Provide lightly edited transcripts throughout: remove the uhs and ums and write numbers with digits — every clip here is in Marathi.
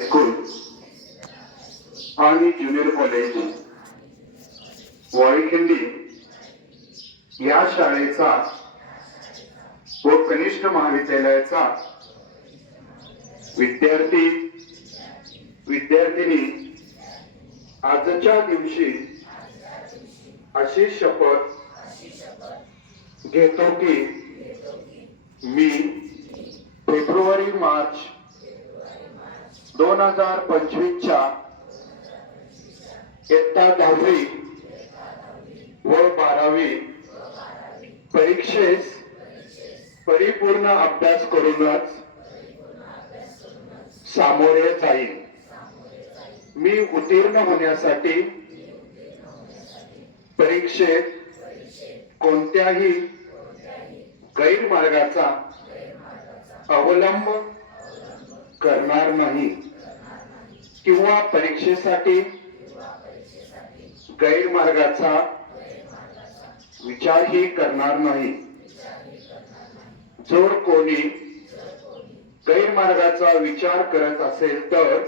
स्कूल आणि ज्युनियर कॉलेज वाळखिंडी या शाळेचा व कनिष्ठ महाविद्यालयाचा विद्यार्थी विद्यार्थिनी आजच्या दिवशी अशी शपथ घेतो की मी फेब्रुवारी-मार्च 2025 च्या इयत्ता 10वी व 12वी परीक्षेस परिपूर्ण अभ्यास करूनच सामोरे जाईल. मी उत्तीर्ण होण्यासाठी परीक्षेत कोणत्याही गैरमार्गाचा अवलंब करणार नाही किंवा परीक्षेसाठी गैरमार्गाचा विचारही करणार नाही. जर कोणी गैरमार्गाचा विचार करत असेल तर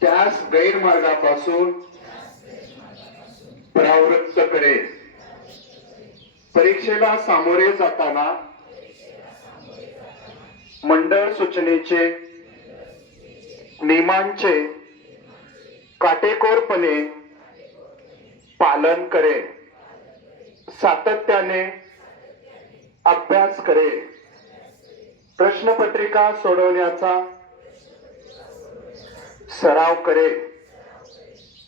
त्यास गैरमार्गापासून परावृत्त करेल. परीक्षेला सामोरे जाताना मंडळ सूचनेचे नियमांचे काटेकोरपणे पालन करेल. सातत्याने अभ्यास करेल. प्रश्नपत्रिका सोडवण्याचा सराव करेल.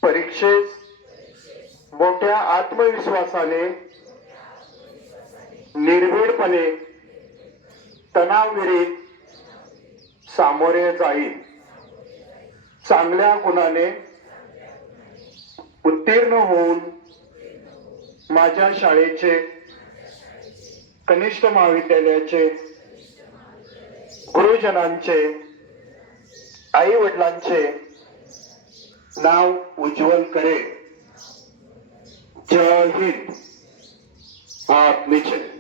परीक्षेस मोठ्या आत्मविश्वासाने निर्भीडपणे तणावविरहित सामोरे जाईल. चांगल्या गुणाने उत्तीर्ण होऊन माझ्या शाळेचे कनिष्ठ महाविद्यालयाचे गुरुजनांचे आई वडिलांचे नाव उज्ज्वल करेल. जय हिंद. आप निश्चित